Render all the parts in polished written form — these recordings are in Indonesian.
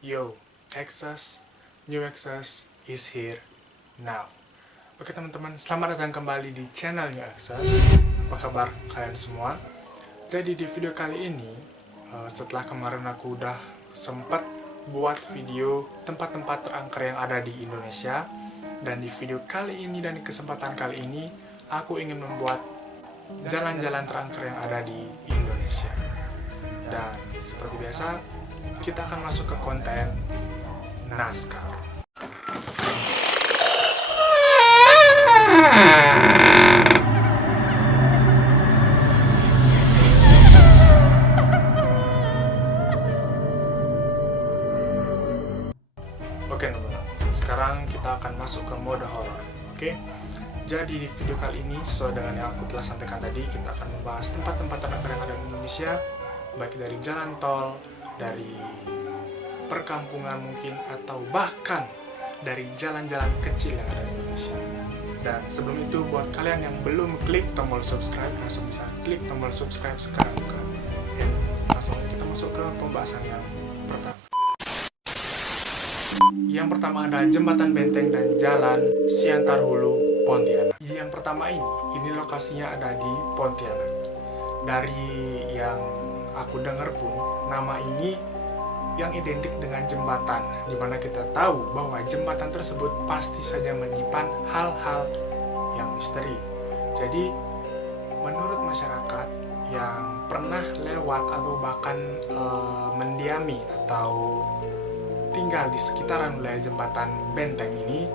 Yo, access, new access is here now. Oke teman-teman, selamat datang kembali di channel New Access. Apa kabar kalian semua? Jadi di video kali ini, setelah kemarin aku udah sempat buat video tempat-tempat terangker yang ada di Indonesia, dan di video kali ini dan di kesempatan kali ini, aku ingin membuat jalan-jalan terangker yang ada di Indonesia. Dan seperti biasa, kita akan masuk ke konten NASCAR. Oke teman-teman, sekarang kita akan masuk ke mode horror. Oke, jadi di video kali ini, sesuai dengan yang aku telah sampaikan tadi, kita akan membahas tempat-tempat terangker yang ada di Indonesia, baik dari jalan tol, dari perkampungan mungkin, atau bahkan dari jalan-jalan kecil yang ada di Indonesia. Dan sebelum itu, buat kalian yang belum klik tombol subscribe, langsung bisa klik tombol subscribe sekarang juga. Ya, langsung kita masuk ke pembahasan yang pertama. Yang pertama ada Jembatan Benteng dan Jalan Siantar Hulu, Pontianak. Yang pertama ini lokasinya ada di Pontianak. Dari yang aku dengar pun, nama ini yang identik dengan jembatan, dimana kita tahu bahwa jembatan tersebut pasti saja menyimpan hal-hal yang misteri. Jadi, menurut masyarakat yang pernah lewat atau bahkan mendiami atau tinggal di sekitaran wilayah Jembatan Benteng ini,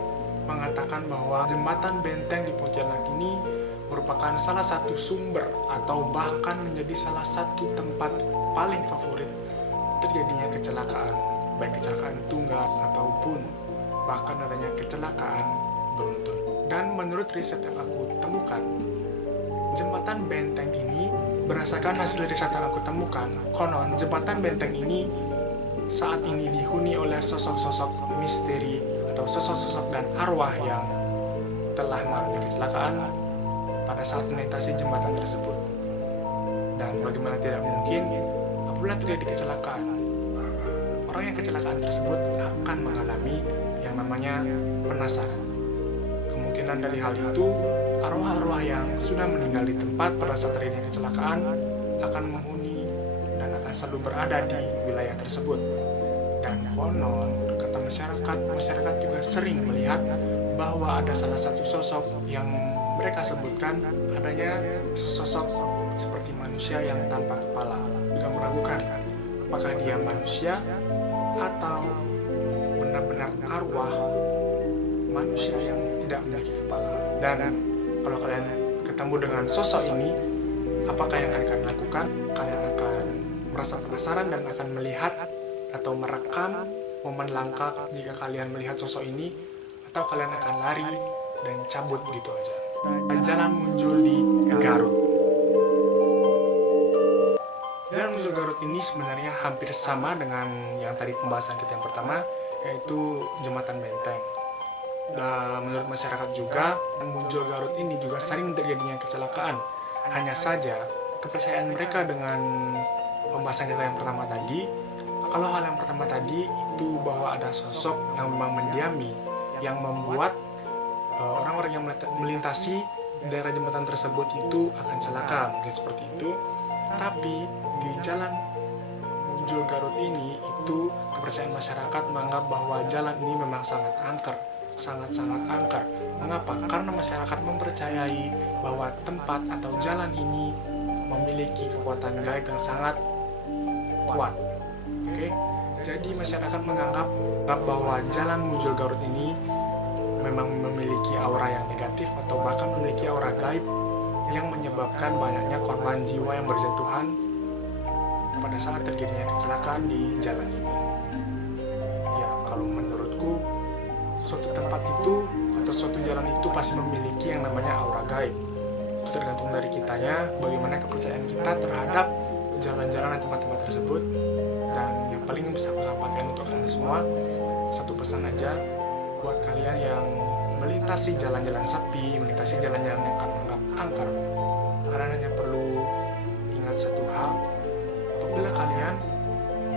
mengatakan bahwa Jembatan Benteng di Pontianak ini merupakan salah satu sumber atau bahkan menjadi salah satu tempat paling favorit terjadinya kecelakaan, baik kecelakaan tunggal ataupun bahkan adanya kecelakaan beruntun. Dan menurut riset yang aku temukan, Jembatan Benteng ini, berdasarkan hasil riset yang aku temukan, konon Jembatan Benteng ini saat ini dihuni oleh sosok-sosok misteri atau sosok-sosok dan arwah yang telah mengalami kecelakaan pada saat melintasi jembatan tersebut. Dan bagaimana tidak mungkin, apabila terjadi kecelakaan, orang yang kecelakaan tersebut akan mengalami yang namanya penasaran. Kemungkinan dari hal itu, arwah-arwah yang sudah meninggal di tempat pada saat terjadinya kecelakaan akan menghuni dan akan selalu berada di wilayah tersebut. Dan konon, kata masyarakat juga sering melihat bahwa ada salah satu sosok yang mereka sebutkan adanya sosok seperti manusia yang tanpa kepala. Juga meragukan apakah dia manusia atau benar-benar arwah manusia yang tidak memiliki kepala. Dan kalau kalian ketemu dengan sosok ini, apakah yang akan kalian lakukan? Kalian akan merasa penasaran dan akan melihat atau merekam momen langka jika kalian melihat sosok ini, atau kalian akan lari dan cabut begitu aja. Jalan muncul di Garut. Jalan muncul Garut ini sebenarnya hampir sama dengan yang tadi pembahasan kita yang pertama, yaitu Jembatan Benteng. Dan menurut masyarakat juga, muncul Garut ini juga sering terjadinya kecelakaan. Hanya saja, kepercayaan mereka dengan pembahasan kita yang pertama tadi, kalau hal yang pertama tadi itu bahwa ada sosok yang memang mendiami, yang membuat orang-orang yang melintasi daerah jembatan tersebut itu akan celaka, mungkin seperti itu. Tapi di jalan muncul Garut ini, itu kepercayaan masyarakat menganggap bahwa jalan ini memang sangat angker, sangat-sangat angker. Mengapa? Karena masyarakat mempercayai bahwa tempat atau jalan ini memiliki kekuatan gaib yang sangat kuat. Oke, jadi masyarakat menganggap bahwa jalan muncul Garut ini memang memiliki aura yang negatif atau bahkan memiliki aura gaib yang menyebabkan banyaknya korban jiwa yang berjatuhan pada saat terjadinya kecelakaan di jalan ini. Ya, kalau menurutku, suatu tempat itu atau suatu jalan itu pasti memiliki yang namanya aura gaib. Itu tergantung dari kitanya, bagaimana kepercayaan kita terhadap jalan-jalan dan tempat-tempat tersebut. Dan yang paling bisa aku sampaikan untuk kalian semua, satu pesan aja buat kalian yang melintasi jalan-jalan sepi, melintasi jalan-jalan yang kalian anggap angker. Kalian hanya perlu ingat satu hal, apabila kalian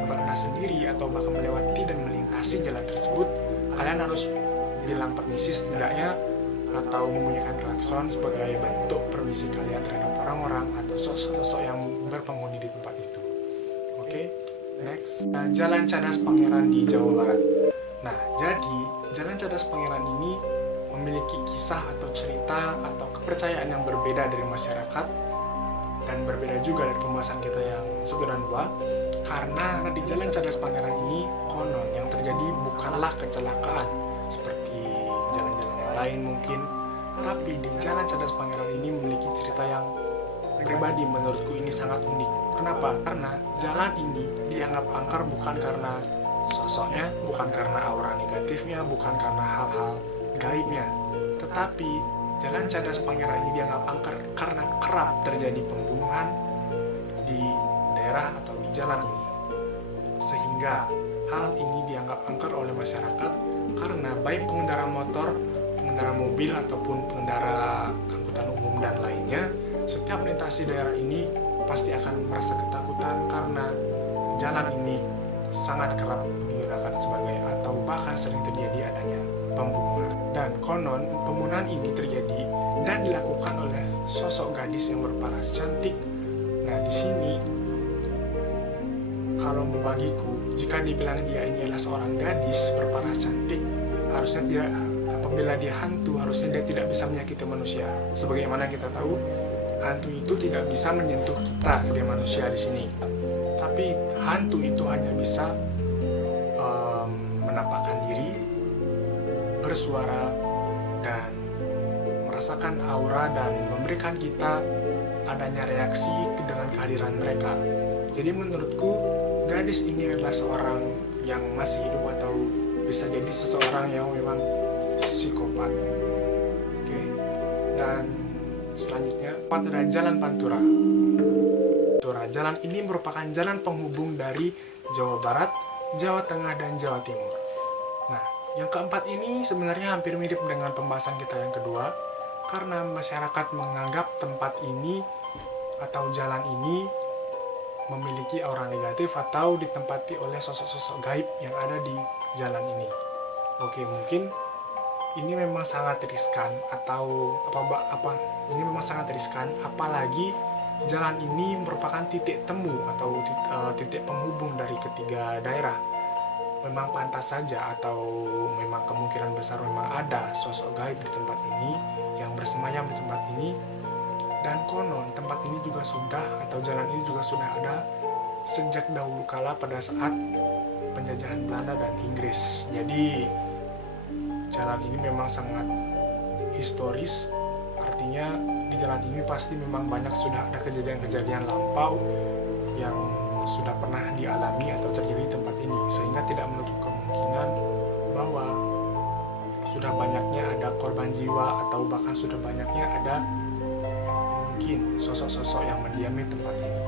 berenang sendiri atau bahkan melewati dan melintasi jalan tersebut, kalian harus bilang permisi setidaknya atau membunyikan klakson sebagai bentuk permisi kalian terhadap orang-orang atau sosok-sosok yang berpenghuni di tempat itu. Oke, next. Jalan Cadas Pangeran di Jawa Barat. Nah, jadi Jalan Cadas Pangeran ini memiliki kisah atau cerita atau kepercayaan yang berbeda dari masyarakat dan berbeda juga dari pembahasan kita yang 1 dan 2, karena di Jalan Cadas Pangeran ini konon yang terjadi bukanlah kecelakaan seperti jalan-jalan yang lain mungkin, tapi di Jalan Cadas Pangeran ini memiliki cerita yang pribadi menurutku ini sangat unik. Kenapa? Karena jalan ini dianggap angker bukan karena sosoknya, bukan karena aura negatifnya, bukan karena hal-hal gaibnya, tetapi Jalan Cadas Pangeran ini dianggap angker karena kerap terjadi pembunuhan di daerah atau di jalan ini, sehingga hal ini dianggap angker oleh masyarakat karena baik pengendara motor, pengendara mobil ataupun pengendara angkutan umum dan lainnya, setiap melintasi daerah ini pasti akan merasa ketakutan karena jalan ini sangat kerap digunakan sebagai atau bahkan sering terjadi adanya pembunuhan. Dan konon pembunuhan ini terjadi dan dilakukan oleh sosok gadis yang berparas cantik. Nah, di sini kalau bagiku, jika dibilang dia ini adalah seorang gadis berparas cantik, harusnya tidak, apabila dia hantu, harusnya dia tidak bisa menyakiti manusia. Sebagaimana kita tahu, hantu itu tidak bisa menyentuh kita sebagai manusia di sini. Tapi hantu itu hanya bisa menampakkan diri, bersuara, dan merasakan aura dan memberikan kita adanya reaksi dengan kehadiran mereka. Jadi menurutku gadis ini adalah seorang yang masih hidup atau bisa jadi seseorang yang memang psikopat. Oke. Dan selanjutnya ada Jalan Pantura. Jalan ini merupakan jalan penghubung dari Jawa Barat, Jawa Tengah, dan Jawa Timur. Nah, yang keempat ini sebenarnya hampir mirip dengan pembahasan kita yang kedua, karena masyarakat menganggap tempat ini atau jalan ini memiliki aura negatif atau ditempati oleh sosok-sosok gaib yang ada di jalan ini. Oke, mungkin ini memang sangat riskan atau ini memang sangat riskan, apalagi jalan ini merupakan titik temu atau titik penghubung dari ketiga daerah. Memang pantas saja atau memang kemungkinan besar memang ada sosok gaib di tempat ini yang bersemayam di tempat ini. Dan konon tempat ini juga sudah atau jalan ini juga sudah ada sejak dahulu kala pada saat penjajahan Belanda dan Inggris. Jadi jalan ini memang sangat historis, artinya di jalan ini pasti memang banyak sudah ada kejadian-kejadian lampau yang sudah pernah dialami atau terjadi di tempat ini, sehingga tidak menutup kemungkinan bahwa sudah banyaknya ada korban jiwa atau bahkan sudah banyaknya ada mungkin sosok-sosok yang mendiami tempat ini.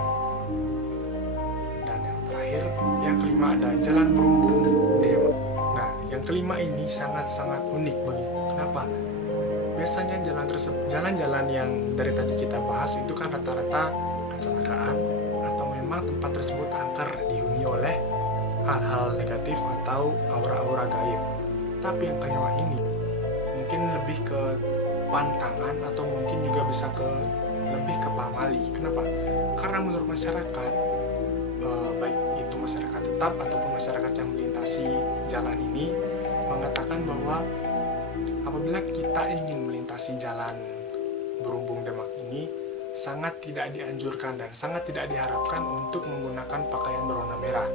Dan yang terakhir, yang kelima ada Jalan Berumbung Demak. Nah, yang kelima ini sangat-sangat unik bagiku. Kenapa? Biasanya jalan-jalan yang dari tadi kita bahas itu kan rata-rata kecelakaan atau memang tempat tersebut angker dihuni oleh hal-hal negatif atau aura-aura gaib. Tapi yang kelima ini mungkin lebih ke pantangan atau mungkin juga bisa lebih ke pamali. Kenapa? Karena menurut masyarakat, baik itu masyarakat tetap ataupun masyarakat yang melintasi jalan ini, mengatakan bahwa apabila kita ingin melintasi jalan Berumbung Demak ini, sangat tidak dianjurkan dan sangat tidak diharapkan untuk menggunakan pakaian berwarna merah.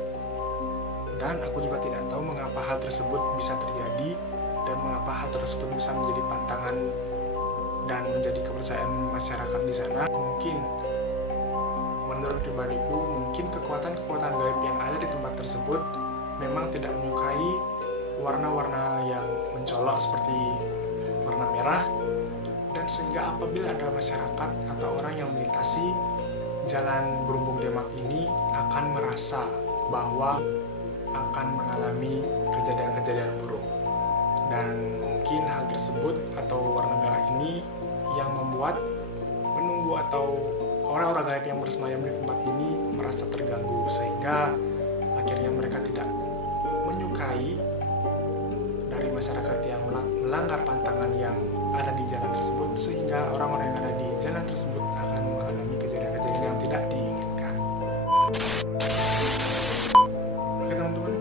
Dan aku juga tidak tahu mengapa hal tersebut bisa terjadi dan mengapa hal tersebut bisa menjadi pantangan dan menjadi kepercayaan masyarakat di sana. Mungkin menurut pribadiku, mungkin kekuatan-kekuatan gaib yang ada di tempat tersebut memang tidak menyukai warna-warna yang mencolok seperti warna merah, dan sehingga apabila ada masyarakat atau orang yang melintasi jalan Berumbung Demak ini akan merasa bahwa akan mengalami kejadian-kejadian buruk. Dan mungkin hal tersebut atau warna merah ini yang membuat penunggu atau orang-orang gaib yang bersemayam di tempat ini merasa terganggu, sehingga akhirnya mereka tidak menyukai masyarakat yang melanggar pantangan yang ada di jalan tersebut, sehingga orang-orang yang ada di jalan tersebut akan mengalami kejadian-kejadian yang tidak diinginkan. Oke teman-teman,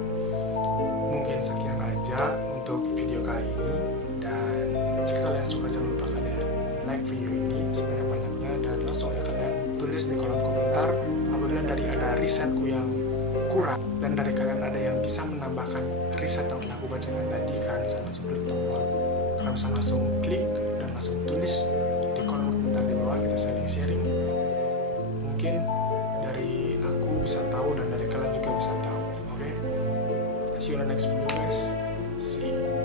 mungkin sekian aja untuk video kali ini, dan jika kalian suka jangan lupa kalian like video ini sebanyak-banyaknya, dan langsung ya kalian tulis di kolom komentar apabila dari ada risetku yang kurang dan dari kalian ada yang bisa menambahkan riset yang telah aku bacakan tadi. Kalian bisa langsung klik tombol, kalian bisa langsung klik